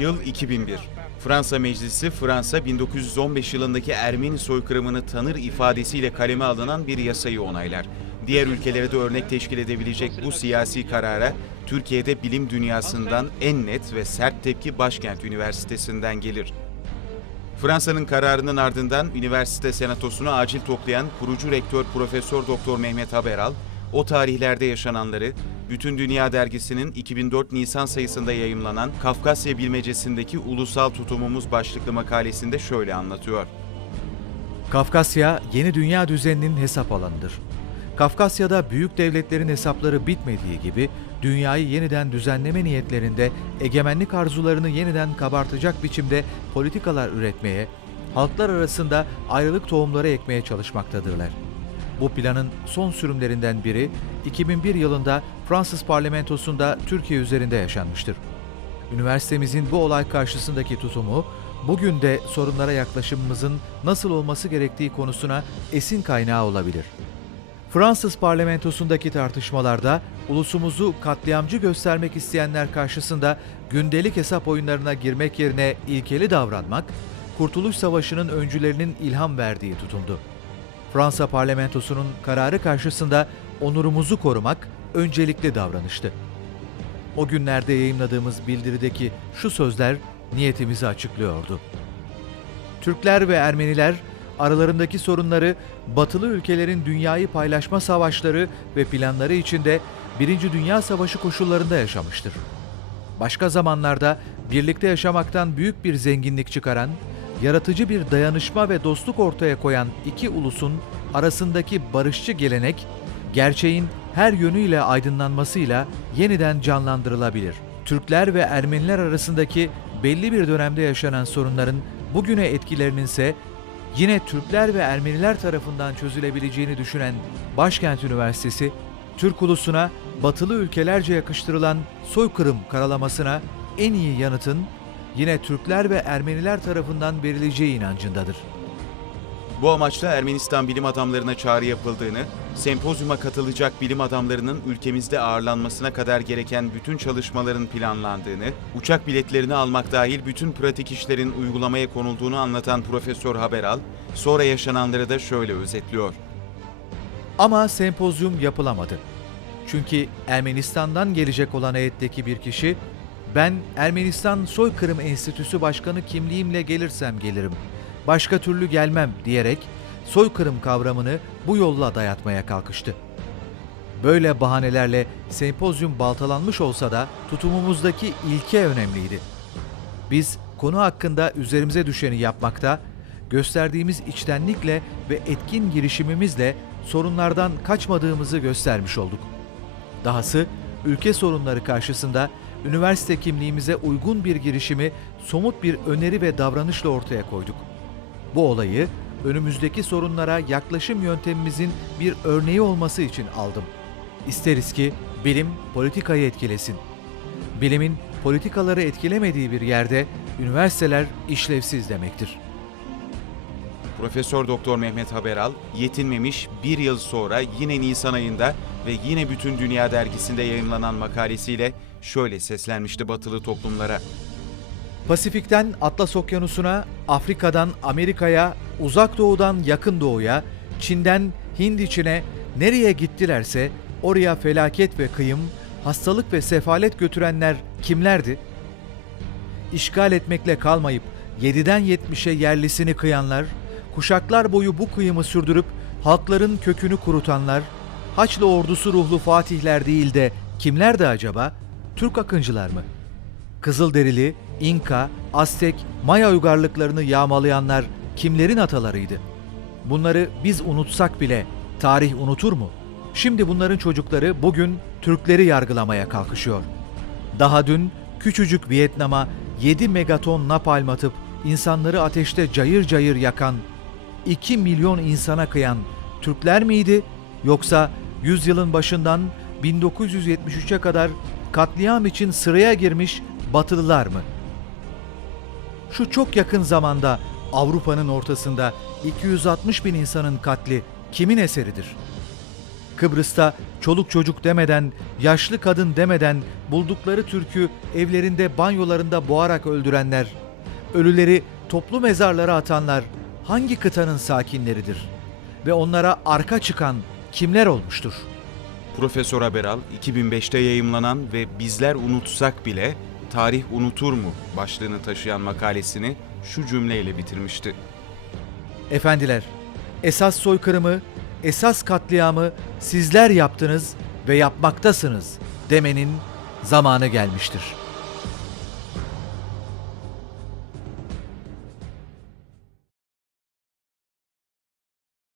Yıl 2001. Fransa Meclisi, Fransa 1915 yılındaki Ermeni soykırımını tanır ifadesiyle kaleme alınan bir yasayı onaylar. Diğer ülkelere de örnek teşkil edebilecek bu siyasi karara Türkiye'de bilim dünyasından en net ve sert tepki Başkent Üniversitesi'nden gelir. Fransa'nın kararının ardından üniversite senatosunu acil toplayan kurucu rektör Profesör Doktor Mehmet Haberal, o tarihlerde yaşananları Bütün Dünya Dergisi'nin 2004 Nisan sayısında yayımlanan Kafkasya Bilmecesi'ndeki Ulusal Tutumumuz başlıklı makalesinde şöyle anlatıyor. Kafkasya, yeni dünya düzeninin hesap alanıdır. Kafkasya'da büyük devletlerin hesapları bitmediği gibi dünyayı yeniden düzenleme niyetlerinde egemenlik arzularını yeniden kabartacak biçimde politikalar üretmeye, halklar arasında ayrılık tohumları ekmeye çalışmaktadırlar. Bu planın son sürümlerinden biri 2001 yılında Fransız parlamentosunda Türkiye üzerinde yaşanmıştır. Üniversitemizin bu olay karşısındaki tutumu, bugün de sorunlara yaklaşımımızın nasıl olması gerektiği konusuna esin kaynağı olabilir. Fransız parlamentosundaki tartışmalarda ulusumuzu katliamcı göstermek isteyenler karşısında gündelik hesap oyunlarına girmek yerine ilkeli davranmak, Kurtuluş Savaşı'nın öncülerinin ilham verdiği tutumdu. Fransa parlamentosunun kararı karşısında onurumuzu korumak öncelikli davranıştı. O günlerde yayımladığımız bildirideki şu sözler niyetimizi açıklıyordu. Türkler ve Ermeniler aralarındaki sorunları batılı ülkelerin dünyayı paylaşma savaşları ve planları içinde Birinci Dünya Savaşı koşullarında yaşamıştır. Başka zamanlarda birlikte yaşamaktan büyük bir zenginlik çıkaran, yaratıcı bir dayanışma ve dostluk ortaya koyan iki ulusun arasındaki barışçı gelenek, gerçeğin her yönüyle aydınlanmasıyla yeniden canlandırılabilir. Türkler ve Ermeniler arasındaki belli bir dönemde yaşanan sorunların bugüne etkilerinin ise yine Türkler ve Ermeniler tarafından çözülebileceğini düşünen Başkent Üniversitesi, Türk ulusuna batılı ülkelerce yakıştırılan soykırım karalamasına en iyi yanıtın yine Türkler ve Ermeniler tarafından verileceği inancındadır. Bu amaçla Ermenistan bilim adamlarına çağrı yapıldığını, sempozyuma katılacak bilim adamlarının ülkemizde ağırlanmasına kadar gereken bütün çalışmaların planlandığını, uçak biletlerini almak dahil bütün pratik işlerin uygulamaya konulduğunu anlatan Profesör Haberal, sonra yaşananları da şöyle özetliyor. Ama sempozyum yapılamadı. Çünkü Ermenistan'dan gelecek olan heyetteki bir kişi, ben Ermenistan Soykırım Enstitüsü Başkanı kimliğimle gelirsem gelirim, başka türlü gelmem diyerek soykırım kavramını bu yolla dayatmaya kalkıştı. Böyle bahanelerle sempozyum baltalanmış olsa da tutumumuzdaki ilke önemliydi. Biz konu hakkında üzerimize düşeni yapmakta, gösterdiğimiz içtenlikle ve etkin girişimimizle sorunlardan kaçmadığımızı göstermiş olduk. Dahası ülke sorunları karşısında üniversite kimliğimize uygun bir girişimi somut bir öneri ve davranışla ortaya koyduk. Bu olayı önümüzdeki sorunlara yaklaşım yöntemimizin bir örneği olması için aldım. İsteriz ki bilim politikayı etkilesin. Bilimin politikaları etkilemediği bir yerde üniversiteler işlevsiz demektir. Profesör Doktor Mehmet Haberal yetinmemiş bir yıl sonra yine Nisan ayında ve yine Bütün Dünya Dergisi'nde yayınlanan makalesiyle şöyle seslenmişti batılı toplumlara. Pasifik'ten Atlas Okyanusu'na, Afrika'dan Amerika'ya, Uzak Doğu'dan Yakın Doğu'ya, Çin'den Hind içine nereye gittilerse oraya felaket ve kıyım, hastalık ve sefalet götürenler kimlerdi? İşgal etmekle kalmayıp 7'den 70'e yerlisini kıyanlar, kuşaklar boyu bu kıyımı sürdürüp halkların kökünü kurutanlar, Haçlı ordusu ruhlu fatihler değil de kimlerdi acaba? Türk akıncılar mı? Kızılderili, İnka, Aztek, Maya uygarlıklarını yağmalayanlar kimlerin atalarıydı? Bunları biz unutsak bile tarih unutur mu? Şimdi bunların çocukları bugün Türkleri yargılamaya kalkışıyor. Daha dün küçücük Vietnam'a 7 megaton napalm atıp insanları ateşte cayır cayır yakan 2 milyon insana kıyan Türkler miydi yoksa yüzyılın başından 1973'e kadar katliam için sıraya girmiş Batılılar mı? Şu çok yakın zamanda Avrupa'nın ortasında 260 bin insanın katli kimin eseridir? Kıbrıs'ta çoluk çocuk demeden, yaşlı kadın demeden buldukları Türk'ü evlerinde, banyolarında boğarak öldürenler, ölüleri toplu mezarlara atanlar hangi kıtanın sakinleridir? Ve onlara arka çıkan kimler olmuştur? Profesör Haberal 2005'te yayımlanan ve Bizler Unutsak Bile Tarih Unutur mu başlığını taşıyan makalesini şu cümleyle bitirmişti. Efendiler, esas soykırımı, esas katliamı sizler yaptınız ve yapmaktasınız demenin zamanı gelmiştir.